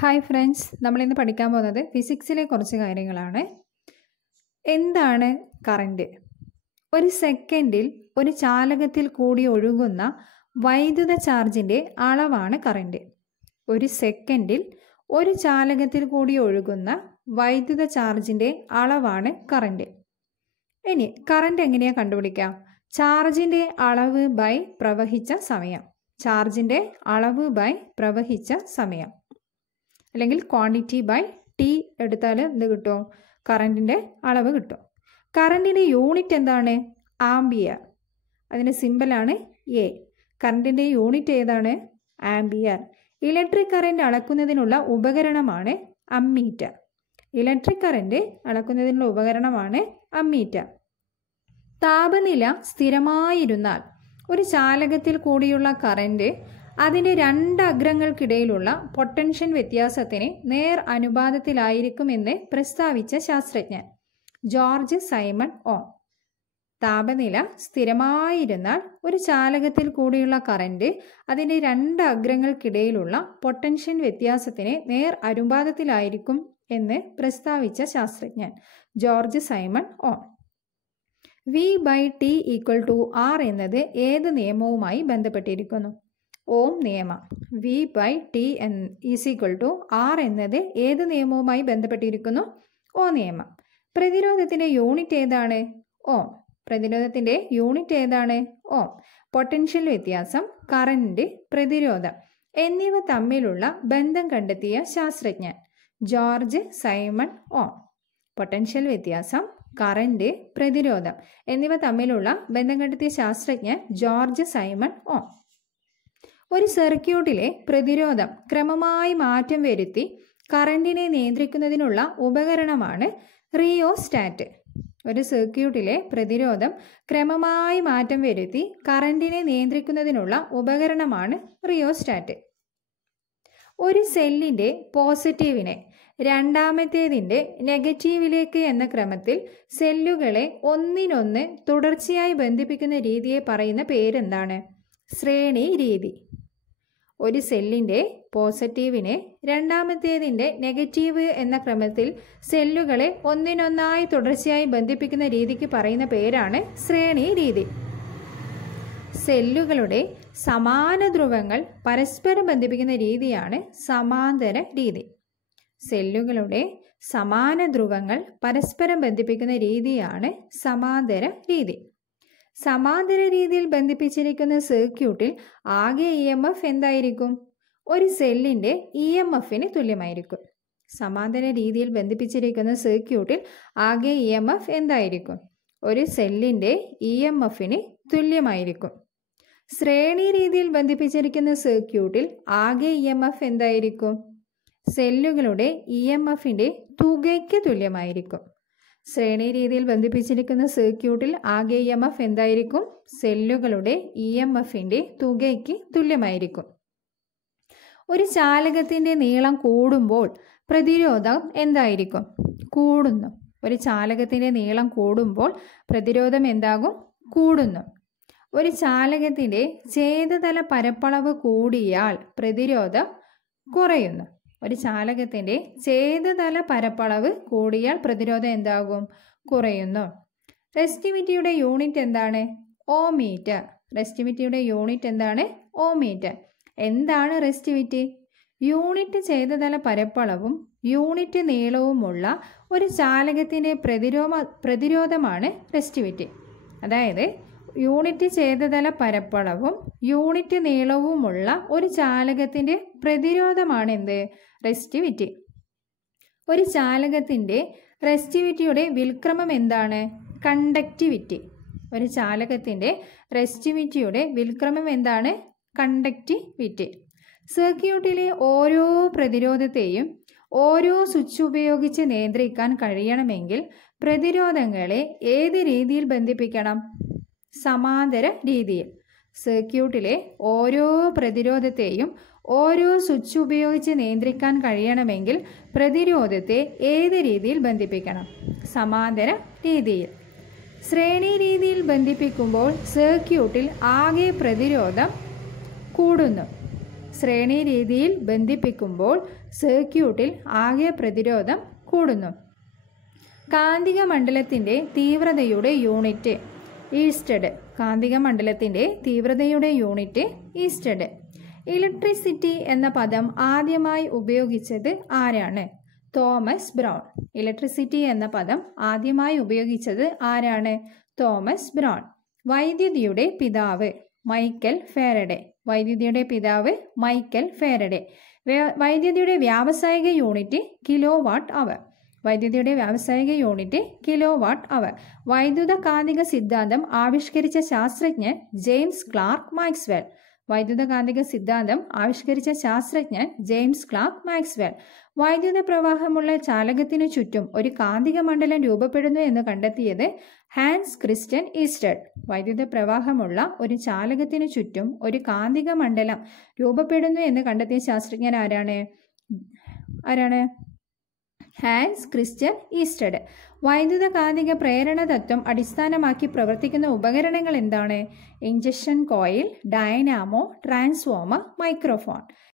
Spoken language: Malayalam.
ഹായ് ഫ്രണ്ട്സ്, നമ്മളിന്ന് പഠിക്കാൻ പോകുന്നത് ഫിസിക്സിലെ കുറച്ച് കാര്യങ്ങളാണ്. എന്താണ് കറണ്ട്? ഒരു സെക്കൻഡിൽ ഒരു ചാലകത്തിൽ കൂടി ഒഴുകുന്ന വൈദ്യുത ചാർജിൻ്റെ അളവാണ് കറണ്ട്. ഒരു സെക്കൻഡിൽ ഒരു ചാലകത്തിൽ കൂടി ഒഴുകുന്ന വൈദ്യുത ചാർജിൻ്റെ അളവാണ് കറണ്ട്. ഇനി കറണ്ട് എങ്ങനെയാണ് കണ്ടുപിടിക്കുക? ചാർജിൻ്റെ അളവ് ബൈ പ്രവഹിച്ച സമയം. ചാർജിൻ്റെ അളവ് ബൈ പ്രവഹിച്ച സമയം, അല്ലെങ്കിൽ ക്വാണ്ടിറ്റി ബൈ ടി എടുത്താൽ എന്ത് കിട്ടും? കറണ്ടിൻ്റെ അളവ് കിട്ടും. കറണ്ടിൻ്റെ യൂണിറ്റ് എന്താണ്? ആംബിയർ. അതിൻ്റെ സിമ്പലാണ് എ. കറണ്ടിൻ്റെ യൂണിറ്റ് ഏതാണ്? ആംബിയർ. ഇലക്ട്രിക് കറണ്ട് അളക്കുന്നതിനുള്ള ഉപകരണമാണ് അമ്മീറ്റർ. ഇലക്ട്രിക് കറണ്ട് അളക്കുന്നതിനുള്ള ഉപകരണമാണ് അമ്മീറ്റർ. താപനില സ്ഥിരമായിരുന്നാൽ ഒരു ചാലകത്തിൽ കൂടിയുള്ള കറണ്ട് അതിൻ്റെ രണ്ട് അഗ്രങ്ങൾക്കിടയിലുള്ള പൊട്ടൻഷ്യൽ വ്യത്യാസത്തിന് നേർ അനുപാതത്തിലായിരിക്കുമെന്ന് പ്രസ്താവിച്ച ശാസ്ത്രജ്ഞൻ ജോർജ് സൈമൺ ഓം. താപനില സ്ഥിരമായിരുന്നാൽ ഒരു ചാലകത്തിൽ കൂടിയുള്ള കറണ്ട് അതിൻ്റെ രണ്ട് അഗ്രങ്ങൾക്കിടയിലുള്ള പൊട്ടൻഷ്യൽ വ്യത്യാസത്തിന് നേർ അനുപാതത്തിലായിരിക്കും എന്ന് പ്രസ്താവിച്ച ശാസ്ത്രജ്ഞൻ George Simon Ohm. V by t equal to r എന്നത് ഏത് നിയമവുമായി ബന്ധപ്പെട്ടിരിക്കുന്നു? ഓം നിയമം. V by t is equal to r എന്നത് ഏത് നിയമവുമായി ബന്ധപ്പെട്ടിരിക്കുന്നു? ഓം നിയമം. പ്രതിരോധത്തിൻ്റെ യൂണിറ്റ് ഏതാണ്? ഓം. പ്രതിരോധത്തിൻ്റെ യൂണിറ്റ് ഏതാണ്? ഓം. പൊട്ടൻഷ്യൽ വ്യത്യാസം, കറന്റ്, പ്രതിരോധം എന്നിവ തമ്മിലുള്ള ബന്ധം കണ്ടെത്തിയ ശാസ്ത്രജ്ഞൻ ജോർജ് സൈമൺ ഓം. പൊട്ടൻഷ്യൽ വ്യത്യാസം, കറന്റ്, പ്രതിരോധം എന്നിവ തമ്മിലുള്ള ബന്ധം കണ്ടെത്തിയ ശാസ്ത്രജ്ഞൻ ജോർജ് സൈമൺ ഓം. ഒരു സർക്യൂട്ടിലെ പ്രതിരോധം ക്രമമായി മാറ്റം വരുത്തി കറണ്ടിനെ നിയന്ത്രിക്കുന്നതിനുള്ള ഉപകരണമാണ് റിയോസ്റ്റാറ്റ്. ഒരു സർക്യൂട്ടിലെ പ്രതിരോധം ക്രമമായി മാറ്റം വരുത്തി കറണ്ടിനെ നിയന്ത്രിക്കുന്നതിനുള്ള ഉപകരണമാണ് റിയോസ്റ്റാറ്റ്. ഒരു സെല്ലിൻ്റെ പോസിറ്റീവിനെ രണ്ടാമത്തേതിൻ്റെ നെഗറ്റീവിലേക്ക് എന്ന ക്രമത്തിൽ സെല്ലുകളെ ഒന്നിനൊന്ന് തുടർച്ചയായി ബന്ധിപ്പിക്കുന്ന രീതിയെ പറയുന്ന പേരെന്താണ്? ശ്രേണി രീതി. ഒരു സെല്ലിൻ്റെ പോസിറ്റീവിനെ രണ്ടാമത്തേതിൻ്റെ നെഗറ്റീവ് എന്ന ക്രമത്തിൽ സെല്ലുകളെ ഒന്നിനൊന്നായി തുടർച്ചയായി ബന്ധിപ്പിക്കുന്ന രീതിക്ക് പറയുന്ന പേരാണ് ശ്രേണി രീതി. സെല്ലുകളുടെ സമാന ധ്രുവങ്ങൾ പരസ്പരം ബന്ധിപ്പിക്കുന്ന രീതിയാണ് സമാന്തര രീതി. സെല്ലുകളുടെ സമാന ധ്രുവങ്ങൾ പരസ്പരം ബന്ധിപ്പിക്കുന്ന രീതിയാണ് സമാന്തര രീതി. സമാന്തര രീതിയിൽ ബന്ധിപ്പിച്ചിരിക്കുന്ന സർക്യൂട്ടിൽ ആകെ EMF എന്തായിരിക്കും? ഒരു സെല്ലിൻ്റെ EMFന് തുല്യമായിരിക്കും. സമാന്തര രീതിയിൽ ബന്ധിപ്പിച്ചിരിക്കുന്ന സർക്യൂട്ടിൽ ആകെ EMF എന്തായിരിക്കും? ഒരു സെല്ലിൻ്റെ EMFന് തുല്യമായിരിക്കും. ശ്രേണി രീതിയിൽ ബന്ധിപ്പിച്ചിരിക്കുന്ന സർക്യൂട്ടിൽ ആകെ EMF എന്തായിരിക്കും? സെല്ലുകളുടെ EMFൻ്റെ തുകയ്ക്ക് തുല്യമായിരിക്കും. ശ്രേണി രീതിയിൽ ബന്ധിപ്പിച്ചിരിക്കുന്ന സർക്യൂട്ടിൽ ആകെ EMF എന്തായിരിക്കും? സെല്ലുകളുടെ EMFൻ്റെ തുകയ്ക്ക് തുല്യമായിരിക്കും. ഒരു ചാലകത്തിൻ്റെ നീളം കൂടുമ്പോൾ പ്രതിരോധം എന്തായിരിക്കും? കൂടുന്നു. ഒരു ചാലകത്തിൻ്റെ നീളം കൂടുമ്പോൾ പ്രതിരോധം എന്താകും? കൂടുന്നു. ഒരു ചാലകത്തിൻ്റെ ഛേദതല പരപ്പളവ് കൂടിയാൽ പ്രതിരോധം കുറയുന്നു. ഒരു ചാലകത്തിൻ്റെ ഛേദതല പരപ്പളവ് കൂടിയാൽ പ്രതിരോധം എന്താകും? കുറയുന്നു. റെസിസ്റ്റിവിറ്റിയുടെ യൂണിറ്റ് എന്താണ്? ഓമീറ്റർ. റെസിസ്റ്റിവിറ്റിയുടെ യൂണിറ്റ് എന്താണ്? ഓമീറ്റർ. എന്താണ് റെസിസ്റ്റിവിറ്റി? യൂണിറ്റ് ഛേദതല പരപ്പളവും യൂണിറ്റ് നീളവുമുള്ള ഒരു ചാലകത്തിൻ്റെ പ്രതിരോധമാണ് റെസിസ്റ്റിവിറ്റി. അതായത് യൂണിറ്റ് ഛേദതല പരപ്പളവും യൂണിറ്റ് നീളവുമുള്ള ഒരു ചാലകത്തിൻ്റെ പ്രതിരോധമാണ് എന്ത്? റെസിസ്റ്റിവിറ്റി. ഒരു ചാലകത്തിൻ്റെ റെസിസ്റ്റിവിറ്റിയുടെ വിൽക്രമം എന്താണ്? കണ്ടക്റ്റിവിറ്റി. ഒരു ചാലകത്തിൻ്റെ റെസിസ്റ്റിവിറ്റിയുടെ വിൽക്രമം എന്താണ്? കണ്ടക്റ്റിവിറ്റി. സർക്യൂട്ടിലെ ഓരോ പ്രതിരോധത്തെയും ഓരോ സ്വിച്ച് ഉപയോഗിച്ച് നിയന്ത്രിക്കാൻ കഴിയണമെങ്കിൽ പ്രതിരോധങ്ങളെ ഏത് രീതിയിൽ ബന്ധിപ്പിക്കണം? സമാന്തര രീതിയിൽ. സർക്യൂട്ടിലെ ഓരോ പ്രതിരോധത്തെയും ഓരോ സ്വിച്ച് ഉപയോഗിച്ച് നിയന്ത്രിക്കാൻ കഴിയണമെങ്കിൽ പ്രതിരോധത്തെ ഏത് രീതിയിൽ ബന്ധിപ്പിക്കണം? സമാന്തര രീതിയിൽ. ശ്രേണി രീതിയിൽ ബന്ധിപ്പിക്കുമ്പോൾ സർക്യൂട്ടിൽ ആകെ പ്രതിരോധം കൂടുന്നു. ശ്രേണി രീതിയിൽ ബന്ധിപ്പിക്കുമ്പോൾ സർക്യൂട്ടിൽ ആകെ പ്രതിരോധം കൂടുന്നു. കാന്തിക മണ്ഡലത്തിൻ്റെ തീവ്രതയുടെ യൂണിറ്റ് ഈസ്റ്റഡ്. കാന്തിക മണ്ഡലത്തിൻ്റെ തീവ്രതയുടെ യൂണിറ്റ് ഈസ്റ്റഡ്. ഇലക്ട്രിസിറ്റി എന്ന പദം ആദ്യമായി ഉപയോഗിച്ചത് ആരാണ്? Thomas brown. ഇലക്ട്രിസിറ്റി എന്ന പദം ആദ്യമായി ഉപയോഗിച്ചത് ആരാണ്? Thomas brown. വൈദ്യുതിയുടെ പിതാവ് മൈക്കൽ ഫാരഡെ. വൈദ്യുതിയുടെ പിതാവ് മൈക്കൽ ഫാരഡെ. വൈദ്യുതിയുടെ വ്യാവസായിക യൂണിറ്റ് കിലോ വാട്ട് അവർ. വൈദ്യുതിയുടെ വ്യാവസായിക യൂണിറ്റ് കിലോ വാട്ട് അവർ. വൈദ്യുത കാന്തിക സിദ്ധാന്തം ആവിഷ്കരിച്ച ശാസ്ത്രജ്ഞൻ ജെയിംസ് ക്ലാർക്ക് മാക്സ്വെൽ. വൈദ്യുത കാന്തിക സിദ്ധാന്തം ആവിഷ്കരിച്ച ശാസ്ത്രജ്ഞൻ ജെയിംസ് ക്ലാർക്ക് മാക്സ്വെൽ. വൈദ്യുത പ്രവാഹമുള്ള ചാലകത്തിനു ചുറ്റും ഒരു കാന്തിക മണ്ഡലം രൂപപ്പെടുന്നു എന്ന് കണ്ടെത്തിയത് ഹാൻസ് ക്രിസ്റ്റ്യൻ ഈസ്റ്റഡ്. വൈദ്യുത പ്രവാഹമുള്ള ഒരു ചാലകത്തിനു ചുറ്റും ഒരു കാന്തിക മണ്ഡലം രൂപപ്പെടുന്നു എന്ന് കണ്ടെത്തിയ ശാസ്ത്രജ്ഞൻ ആരാണ്? Hans Christian Oersted. വൈദ്യുത കാന്തിക പ്രേരണ തത്വം അടിസ്ഥാനമാക്കി പ്രവർത്തിക്കുന്ന ഉപകരണങ്ങൾ എന്താണ്? Injection coil, dynamo, transformer, microphone.